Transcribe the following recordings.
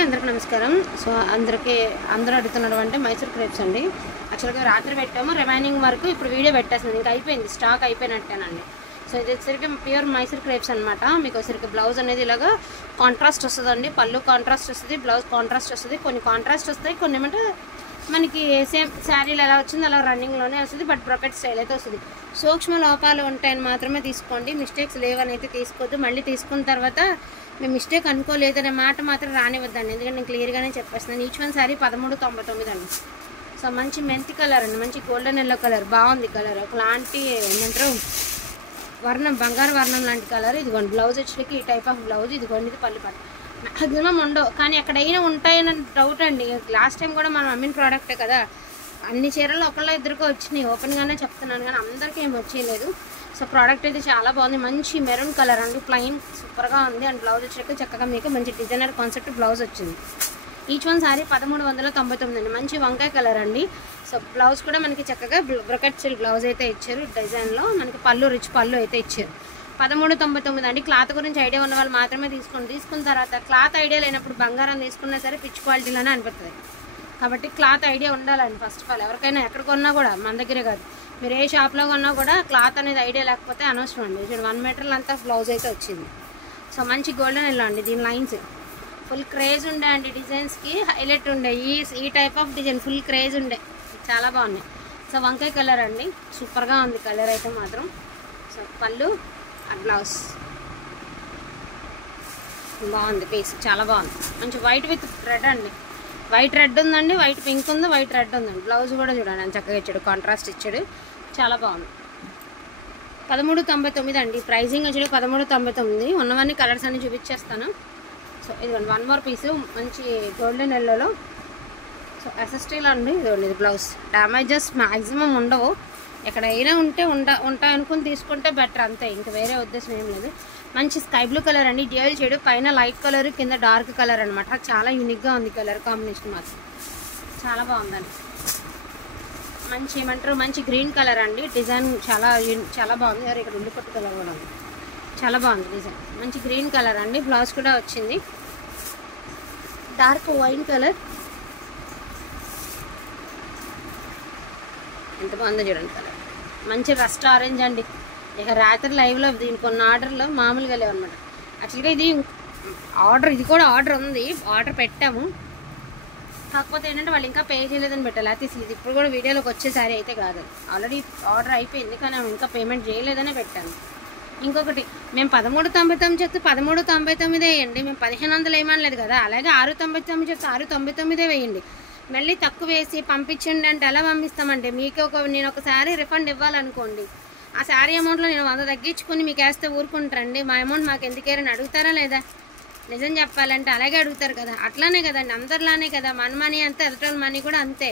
అందరికీ నమస్కారం. సో అందరూ అడుగుతున్నారు అంటే మైసూర్ క్రేప్స్ అండి. యాక్చువల్గా రాత్రి పెట్టాము, రిమైనింగ్ వరకు ఇప్పుడు వీడియో పెట్టేస్తుంది. ఇంకా అయిపోయింది, స్టాక్ అయిపోయినట్టేనండి. సో ఇది వచ్చరికి ప్యూర్ మైసూర్ క్రేప్స్ అనమాట. మీకు వచ్చరికి బ్లౌజ్ అనేది ఇలాగా కాంట్రాస్ట్ వస్తుందండి. పళ్ళు కాంట్రాస్ట్ వస్తుంది, బ్లౌజ్ కాంట్రాస్ట్ వస్తుంది. కొన్ని కాంట్రాస్ట్ వస్తాయి, కొన్ని ఏమంటే మనకి సేమ్ శారీలు ఎలా వచ్చింది అలా రన్నింగ్లోనే వస్తుంది. బట్ బ్రొకెట్ స్టైల్ అయితే వస్తుంది. సూక్ష్మ లోపాలు ఉంటాయని మాత్రమే తీసుకోండి, మిస్టేక్స్ లేవని అయితే తీసుకోవద్దు. మళ్ళీ తీసుకున్న తర్వాత మేము మిస్టేక్ అనుకోలేదనే మాట మాత్రం రానివద్దండి, ఎందుకంటే నేను క్లియర్గానే చెప్పేస్తున్నాను. ఈచ్ వన్ శారీ 1399 అండి. సో మంచి మెంతి కలర్ అండి, మంచి గోల్డెన్ ఎల్లో కలర్, బాగుంది కలర్. ఒకలాంటి ఏమంటారు వర్ణం, బంగారు వర్ణం లాంటి కలర్. ఇదిగోండి బ్లౌజ్ వచ్చేటికి ఈ టైప్ ఆఫ్ బ్లౌజ్. ఇదిగోండి ఇది పళ్ళు పట్టు. మ్యాక్సిమం ఉండవు, కానీ ఎక్కడైనా ఉంటాయని డౌట్ అండి. లాస్ట్ టైం కూడా మనం అమ్మిన ప్రోడక్టే కదా, అన్ని చీరలు ఒకళ్ళ ఇద్దరికో వచ్చినాయి. ఓపెన్గానే చెప్తున్నాను, కానీ అందరికీ ఏమి వచ్చేయలేదు. సో ప్రోడక్ట్ అయితే చాలా బాగుంది, మంచి మెరూన్ కలర్ అండి, ప్లెయిన్ సూపర్గా ఉంది. అండ్ బ్లౌజ్ వచ్చాక చక్కగా మీకు మంచి డిజైనర్ కాన్సెప్ట్ బ్లౌజ్ వచ్చింది. ఈచ్ వన్ శారీ 1399 అండి. మంచి వంకాయ కలర్ అండి. సో బ్లౌజ్ కూడా మనకి చక్కగా బ్రొకెట్ సిల్క్ బ్లౌజ్ అయితే ఇచ్చారు డిజైన్లో. మనకి పళ్ళు రిచ్ పళ్ళు అయితే ఇచ్చారు. 1399 అండి. క్లాత్ గురించి ఐడియా ఉన్న వాళ్ళు మాత్రమే తీసుకోండి. తీసుకున్న తర్వాత క్లాత్ ఐడియా లేనప్పుడు బంగారం తీసుకున్నా సరే పిచ్ క్వాలిటీలోనే అనిపిస్తుంది. కాబట్టి క్లాత్ ఐడియా ఉండాలండి ఫస్ట్ ఆఫ్ ఆల్. ఎవరికైనా ఎక్కడ కొన్నా కూడా, మన దగ్గరే కాదు, మీరు ఏ షాప్లో కొన్నా కూడా క్లాత్ అనేది ఐడియా లేకపోతే అనవసరం అండి. చూడండి 1 మీటర్ అంతా బ్లౌజ్ అయితే వచ్చింది. సో మంచి గోల్డెన్ ఎల్లో అండి. దీని లైన్స్ ఫుల్ క్రేజ్ ఉండే అండి, డిజైన్స్కి హైలైట్ ఉండే. ఈ type of design full craze ఉండే, చాలా బాగున్నాయి. సో వంకాయ కలర్ అండి, సూపర్గా ఉంది కలర్ అయితే మాత్రం. సో పళ్ళు బ్లౌజ్ బాగుంది, పీస్ చాలా బాగుంది. మంచి వైట్ విత్ రెడ్ అండి. వైట్ రెడ్ ఉందండి, వైట్ పింక్ ఉంది, వైట్ రెడ్ ఉందండి. బ్లౌజ్ కూడా చూడండి అని చక్కగా ఇచ్చాడు, కాంట్రాస్ట్ ఇచ్చాడు, చాలా బాగుంది. 1399 అండి. ప్రైజింగ్ వచ్చి 1399. ఉన్నవన్నీ కలర్స్ అన్ని చూపించేస్తాను. సో ఇదిగోండి వన్ మోర్ పీసు మంచి గోల్డెన్ ఎల్లోలో. సో ఎస్ఎస్టీలో అండి. ఇదిగోండి ఇది బ్లౌజ్. డ్యామేజెస్ మ్యాక్సిమం ఉండవు, ఎక్కడైనా ఉంటే ఉంటాయి అనుకుని తీసుకుంటే బెటర్, అంతే, ఇంకా వేరే ఉద్దేశం ఏం లేదు. మంచి స్కై బ్లూ కలర్ అండి, డ్యూయల్ షేడ్, పైన లైట్ కలర్ కింద డార్క్ కలర్ అనమాట. చాలా యూనిక్గా ఉంది కలర్ కాంబినేషన్ మాత్రం, చాలా బాగుందండి. మంచి ఏమంటారు మంచి గ్రీన్ కలర్ అండి. డిజైన్ చాలా బాగుంది. ఇక్కడ ఉల్లి పట్టు కలర్ కూడా ఉంది, చాలా బాగుంది డిజైన్. మంచి గ్రీన్ కలర్ అండి. బ్లౌజ్ కూడా వచ్చింది డార్క్ వైన్ కలర్. ఎంత బాగుందో చూడండి కలర్. మంచి రస్ట్ ఆరెంజ్ అండి. ఇక రాత్రి లైవ్లో దీని కొన్ని ఆర్డర్లు మామూలుగా లేవు అనమాట. యాక్చువల్గా ఇది కూడా ఆర్డర్ ఉంది, ఆర్డర్ పెట్టాము. కాకపోతే ఏంటంటే వాళ్ళు ఇంకా పే చేయలేదని పెట్టాలి. అయితే ఇది ఇప్పుడు కూడా వీడియోలోకి వచ్చేసారి అయితే కాదు, ఆల్రెడీ ఆర్డర్ అయిపోయింది, కానీ ఇంకా పేమెంట్ చేయలేదనే పెట్టాను. ఇంకొకటి, మేము 1399 చెప్తే 1399 వేయండి, మేము 1500 వేయమనలేదు కదా. అలాగే 699 చెప్తే 699 వేయండి. మళ్ళీ తక్కువ వేసి పంపించండి అంటే ఎలా పంపిస్తామంటే, మీకు నేను ఒక శారీ రిఫండ్ ఇవ్వాలనుకోండి, ఆ శారీ అమౌంట్లో నేను 100 తగ్గించుకొని మీకు వేస్తే ఊరుకుంటారండి? మా అమౌంట్ మాకు ఎందుకేరని అడుగుతారా లేదా? నిజం చెప్పాలంటే అలాగే అడుగుతారు కదా. అట్లానే కదండి, అందరిలానే కదా. మన మనీ అంతే, ఎదుటి మనీ కూడా అంతే.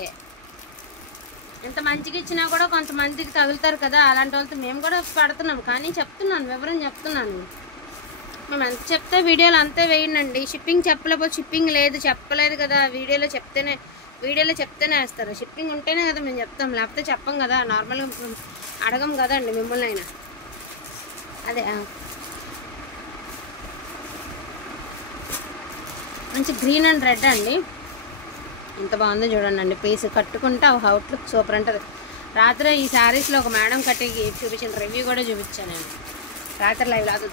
ఎంత మంచిగా ఇచ్చినా కూడా కొంతమందికి తగులుతారు కదా. అలాంటి వాళ్ళతో మేము కూడా పడుతున్నాం. కానీ చెప్తున్నాను, వివరం చెప్తున్నాను. మేము ఎంత చెప్తే వీడియోలో అంతే వేయండి. షిప్పింగ్ చెప్పలేకపోతే షిప్పింగ్ చెప్పలేదు కదా. వీడియోలో చెప్తేనే వేస్తారు. షిప్పింగ్ ఉంటేనే కదా మేము చెప్తాం, లేకపోతే చెప్పం కదా. నార్మల్గా అడగం కదండి మిమ్మల్ని అయినా. అదే మంచి గ్రీన్ అండ్ రెడ్ అండి, ఎంత బాగుందో చూడండి అండి. పీస్ కట్టుకుంటే అవుట్లుక్ సూపర్ ఉంటుంది. రాత్రి ఈ శారీస్లో ఒక మేడం కట్టి చూపించిన రివ్యూ కూడా చూపించాను నేను రాత్రి లైవ్లో. అది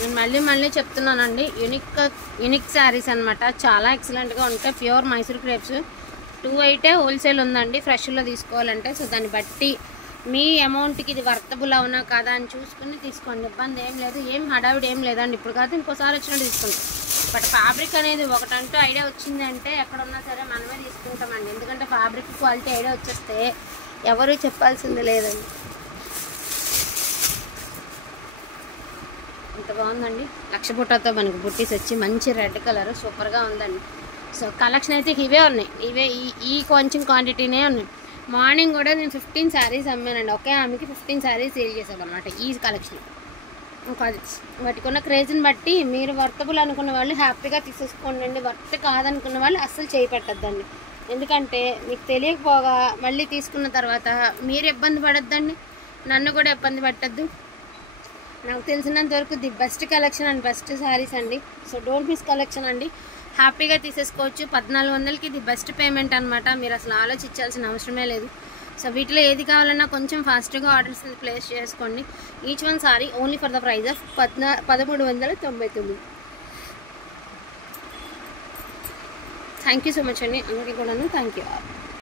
నేను మళ్ళీ చెప్తున్నానండి, యూనిక్ శారీస్ అనమాట. చాలా ఎక్సలెంట్గా ఉంటాయి. ప్యూర్ మైసూర్ క్రేప్స్ 280 హోల్సేల్ ఉందండి ఫ్రెష్లో తీసుకోవాలంటే. సో దాన్ని బట్టి మీ అమౌంట్కి ఇది వర్తబుల్ అవునా కదా అని చూసుకుని తీసుకోండి, ఇబ్బంది ఏం లేదు. ఏం హడావిడి ఏం లేదండి. ఇప్పుడు కాదు ఇంకోసారి వచ్చినట్టు తీసుకుంటాం. బట్ ఫ్యాబ్రిక్ అనేది ఒకటంటూ ఐడియా వచ్చింది అంటే ఎక్కడున్నా సరే మనమే తీసుకుంటామండి. ఎందుకంటే ఫ్యాబ్రిక్ క్వాలిటీ ఐడియా వచ్చేస్తే ఎవరు చెప్పాల్సింది లేదండి. ఎంత బాగుందండి. లక్ష బుట్టతో మనకు బుట్టీస్ వచ్చి మంచి రెడ్ కలర్ సూపర్గా ఉందండి. సో కలెక్షన్ అయితే ఇవే ఉన్నాయి, ఈ కొంచెం క్వాంటిటీనే ఉన్నాయి. మార్నింగ్ కూడా నేను 15 శారీస్ అమ్మానండి. ఒకే ఆమెకి 15 శారీస్ సేల్ చేసాను అనమాట ఈ కలెక్షన్. వాటికి ఉన్న క్రేజ్ని బట్టి మీరు వర్తబుల్ అనుకున్న వాళ్ళు హ్యాపీగా తీసేసుకోండి. వర్త్ కాదనుకున్న వాళ్ళు అస్సలు చేయి పెట్టద్దండి. ఎందుకంటే మీకు తెలియకపోగా మళ్ళీ తీసుకున్న తర్వాత మీరు ఇబ్బంది పడొద్దండి, నన్ను కూడా ఇబ్బంది పెట్టద్దు. నాకు తెలిసినంత వరకు the best collection and best saris అండి. సో డోంట్ మిస్ కలెక్షన్ అండి, హ్యాపీగా తీసేసుకోవచ్చు. 1400కి ది బెస్ట్ పేమెంట్ అనమాట, మీరు అసలు ఆలోచించాల్సిన అవసరమే లేదు. సో వీటిలో ఏది కావాలన్నా కొంచెం ఫాస్ట్గా ఆర్డర్స్ ప్లేస్ చేసుకోండి. Each one sari only for the price of 1399. Thank you so much అండి, అందరికీ కూడాను థ్యాంక్ యూ.